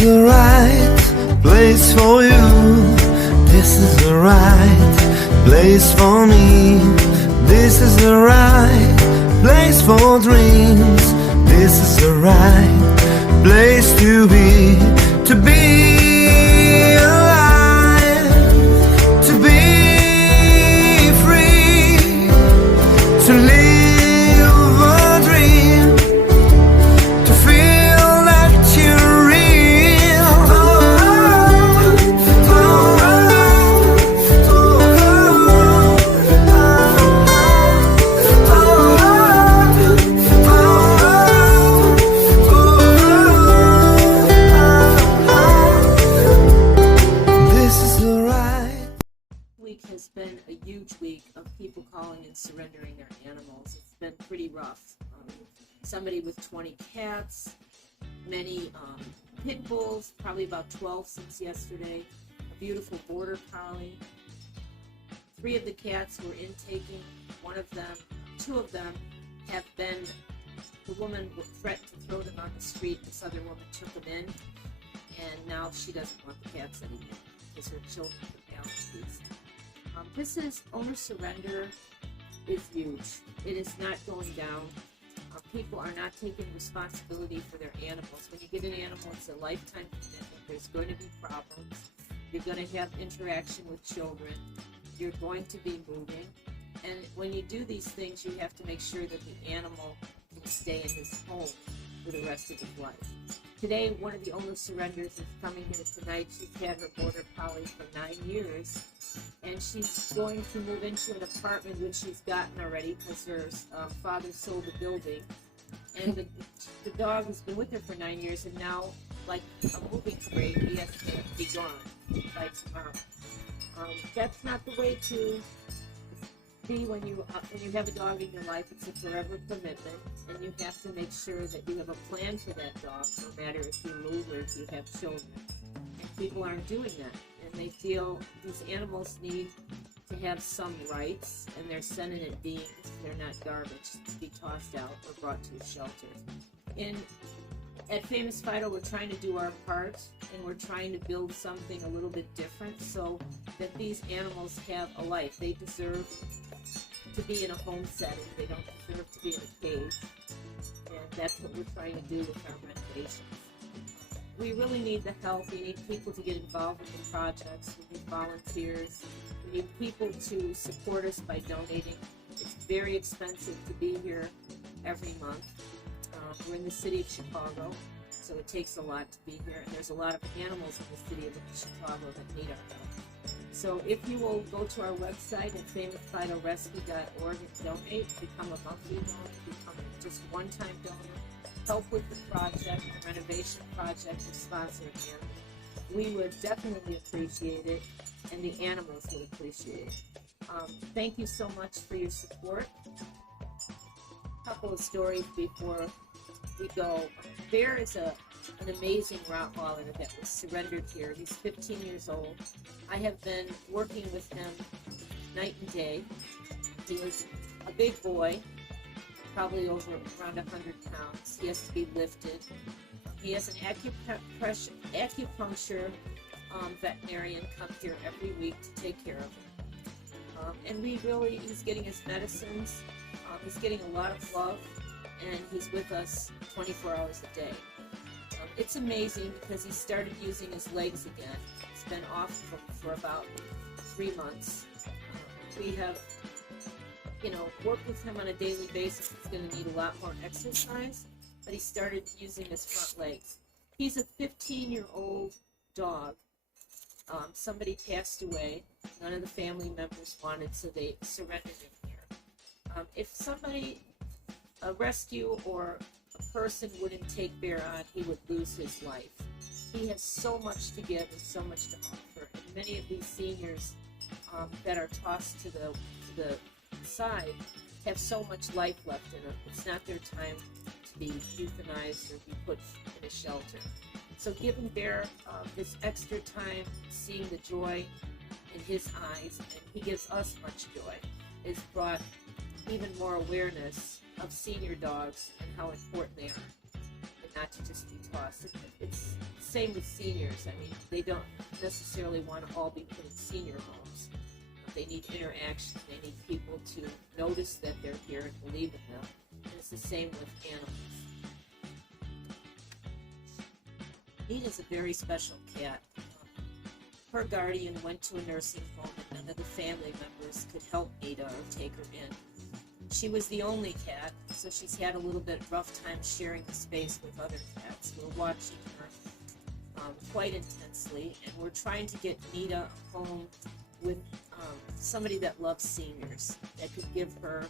the right place for you. This is the right place for me. This is the right place for dreams. This is the right place to be alive, to be free, to live a dream, to feel that you're real. This is the right. Week has been a huge week of people calling and surrendering their animals. It's been pretty rough. Somebody with 20 cats, many pit bulls, probably about 12 since yesterday, a beautiful border collie. 3 of the cats were intaking. Two of them have been, the woman threatened to throw them on the street. This other woman took them in, and now she doesn't want the cats anymore because her children are allergies. This is owner surrender is huge. It is not going down. People are not taking responsibility for their animals. When you get an animal, it's a lifetime commitment. There's going to be problems. You're going to have interaction with children. You're going to be moving. And when you do these things, you have to make sure that the animal can stay in his home for the rest of his life. Today, one of the owner surrenders is coming here tonight. She's had her border collie for 9 years, and she's going to move into an apartment which she's gotten already because her father sold the building. And the dog has been with her for 9 years, and now, like a moving crate, he has to be gone by tomorrow. That's not the way to be when you have a dog in your life. It's a forever commitment, and you have to make sure that you have a plan for that dog, no matter if you move or if you have children. And people aren't doing that, and they feel these animals need to have some rights, and they're sentient beings. They're not garbage to be tossed out or brought to a shelter. At Famous Fido, we're trying to do our part, and we're trying to build something a little bit different so that these animals have a life. They deserve to be in a home setting. They don't deserve to be in a cage. And that's what we're trying to do with our renovations. We really need the help. We need people to get involved in the projects. We need volunteers. We need people to support us by donating. It's very expensive to be here every month. We're in the city of Chicago, so it takes a lot to be here. And there's a lot of animals in the city of Chicago that need our help. So if you will go to our website at famousfidorescue.org and donate, become a monthly donor, become just one-time donor, help with the project, the renovation project, or sponsor an animal. We would definitely appreciate it, and the animals would appreciate it. Thank you so much for your support. A couple of stories before we go. Bear is an amazing Rottweiler that was surrendered here. He's 15 years old. I have been working with him night and day. He was a big boy, probably around 100 pounds. He has to be lifted. He has an acupuncture veterinarian come here every week to take care of him. And he's getting his medicines. He's getting a lot of love, and he's with us 24 hours a day. It's amazing because he started using his legs again. He's been off for about 3 months. We have, worked with him on a daily basis. He's going to need a lot more exercise, but he started using his front legs. He's a 15-year-old dog. Somebody passed away. None of the family members wanted, so they surrendered him here. If somebody, a rescue or a person wouldn't take Bear on, he would lose his life. He has so much to give and so much to offer. And many of these seniors that are tossed to the side have so much life left in them. It's not their time to be euthanized or be put in a shelter. So giving Bear this extra time, seeing the joy in his eyes, and he gives us much joy, has brought even more awareness of senior dogs and how important they are, and not to just be tossed. It's same with seniors. I mean, they don't necessarily want to all be put in senior homes. They need interaction. They need people to notice that they're here and believe in them. And it's the same with animals. Nina's a very special cat. Her guardian went to a nursing home and none of the family members could help Nita or take her in. She was the only cat, so she's had a little bit rough time sharing the space with other cats. We're watching her quite intensely, and we're trying to get Nita home with somebody that loves seniors, that could give her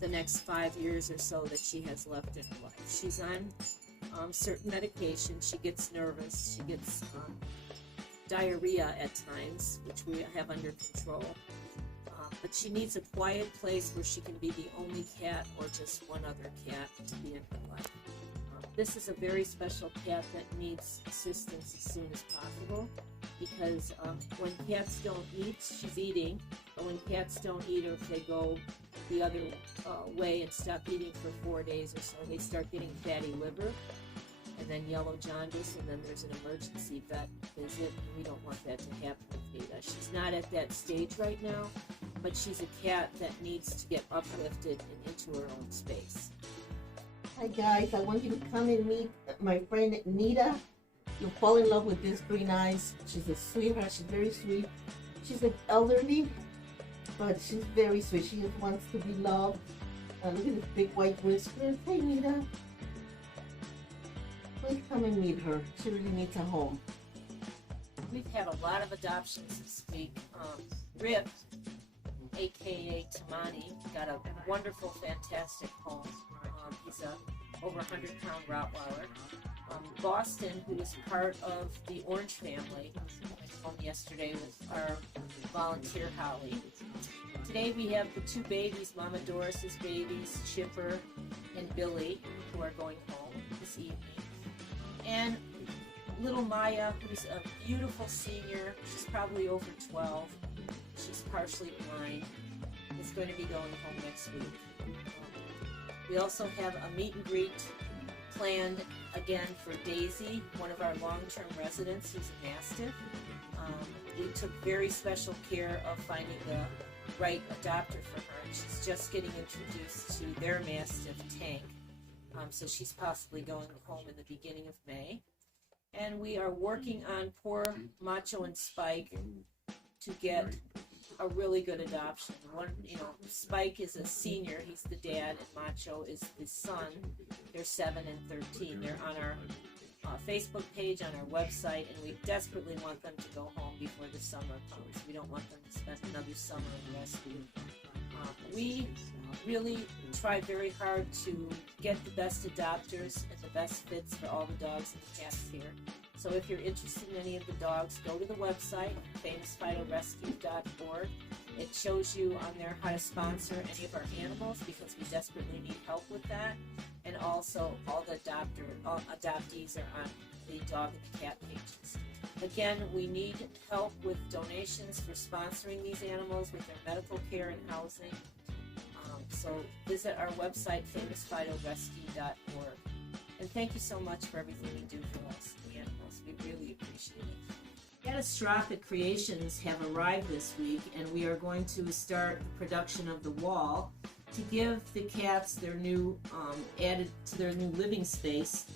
the next 5 years or so that she has left in her life. She's on certain medication. She gets nervous. She gets diarrhea at times, which we have under control. But she needs a quiet place where she can be the only cat or just one other cat to be in her life. This is a very special cat that needs assistance as soon as possible, because when cats don't eat, she's eating, but when cats don't eat, or if they go the other way and stop eating for 4 days or so, they start getting fatty liver and then yellow jaundice, and then there's an emergency vet visit, and we don't want that to happen with Nita. She's not at that stage right now, but she's a cat that needs to get uplifted and into her own space. Hi guys, I want you to come and meet my friend Nita. You'll fall in love with this green eyes. She's a sweetheart. She's very sweet. She's an elderly, but she's very sweet. She just wants to be loved. Look at this big white whiskers. Hey Nita. Please come and meet her. She really needs a home. We've had a lot of adoptions this week. Rip, aka Tamani, got a wonderful, fantastic home. He's a over 100-pound Rottweiler. Boston, who is part of the Orange family, went home yesterday with our volunteer Holly. Today we have the two babies, Mama Doris's babies, Chipper and Billy, who are going home this evening. And little Maya, who's a beautiful senior, she's probably over 12, she's partially blind, is going to be going home next week. We also have a meet and greet planned again for Daisy, one of our long-term residents who's a Mastiff. We took very special care of finding the right adopter for her, and she's just getting introduced to their Mastiff, Tank. So she's possibly going home in the beginning of May. And we are working on poor Macho and Spike to get a really good adoption. Spike is a senior, he's the dad, and Macho is the son. They're 7 and 13. They're on our Facebook page, on our website, and we desperately want them to go home before the summer comes. We don't want them to spend another summer in rescue. We really try very hard to get the best adopters and the best fits for all the dogs and cats here. So if you're interested in any of the dogs, go to the website, famousfidorescue.org. It shows you on there how to sponsor any of our animals, because we desperately need help with that. And also, all the adoptees are on the dog and cat pages. Again, we need help with donations for sponsoring these animals with their medical care and housing. So visit our website, famousfidorescue.org. And thank you so much for everything you do for us, the animals. We really appreciate it. Catastrophic Creations have arrived this week, and we are going to start the production of the wall to give the cats their new, added to their new living space,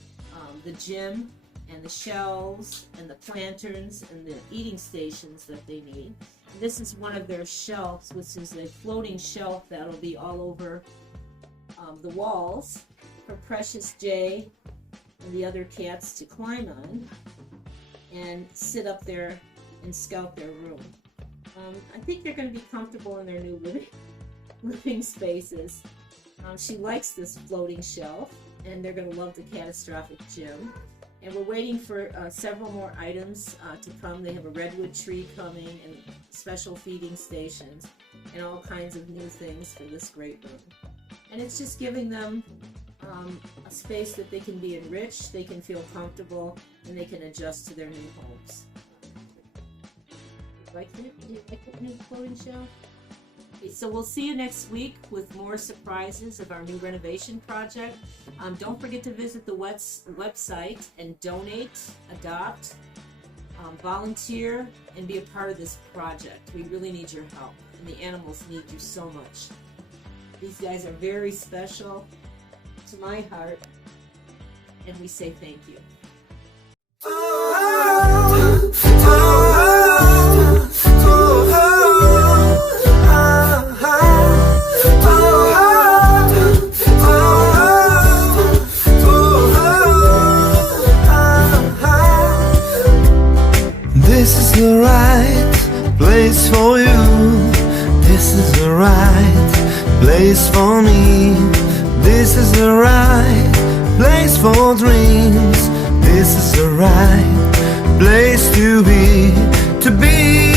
the gym and the shelves and the planterns and the eating stations that they need. And this is one of their shelves, which is a floating shelf that'll be all over the walls for Precious J and the other cats to climb on and sit up there and scout their room. I think they're going to be comfortable in their new living spaces. She likes this floating shelf, and they're going to love the Catastrophic Gym. And we're waiting for several more items to come. They have a redwood tree coming and special feeding stations and all kinds of new things for this great room. And it's just giving them a space that they can be enriched, they can feel comfortable, and they can adjust to their new homes. Like it? Do you like the new floating shelf? So we'll see you next week with more surprises of our new renovation project. Don't forget to visit the website and donate, adopt, volunteer, and be a part of this project. We really need your help, and the animals need you so much. These guys are very special to my heart, and we say thank you. This is the right place for you. This is the right place for me. This is the right place for dreams. This is the right place to be.